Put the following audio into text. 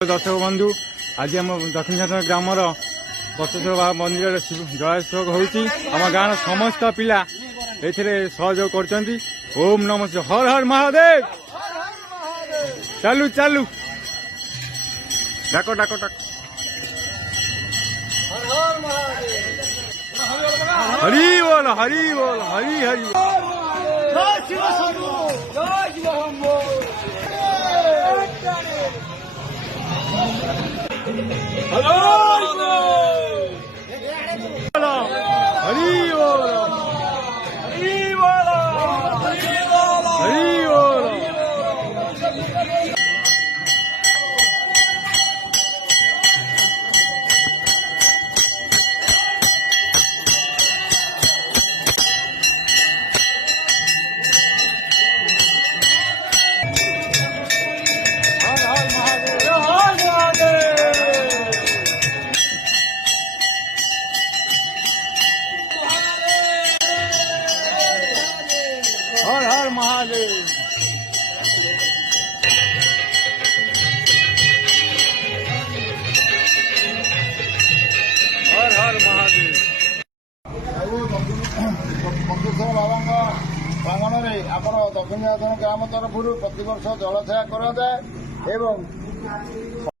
दर्शक बंधु आज आम दक्षिण झारखंड ग्रामर बतेश्वर बाबा मंदिर जलाभिषेक होती आम गाँव समस्त पिला सहयोग कर ओम नमः शिवाय हर हर महादेव चालू चालू डाक डाक डाक हरि बोल हरि बोल हरि हरि हरि बोल हरि बोल हर हर महादेव हर हर महादेव बंदेश्वर बाबा प्रांगण में आप दक्षिण झारखंड ग्राम तरफ प्रति वर्ष जलछया कराए।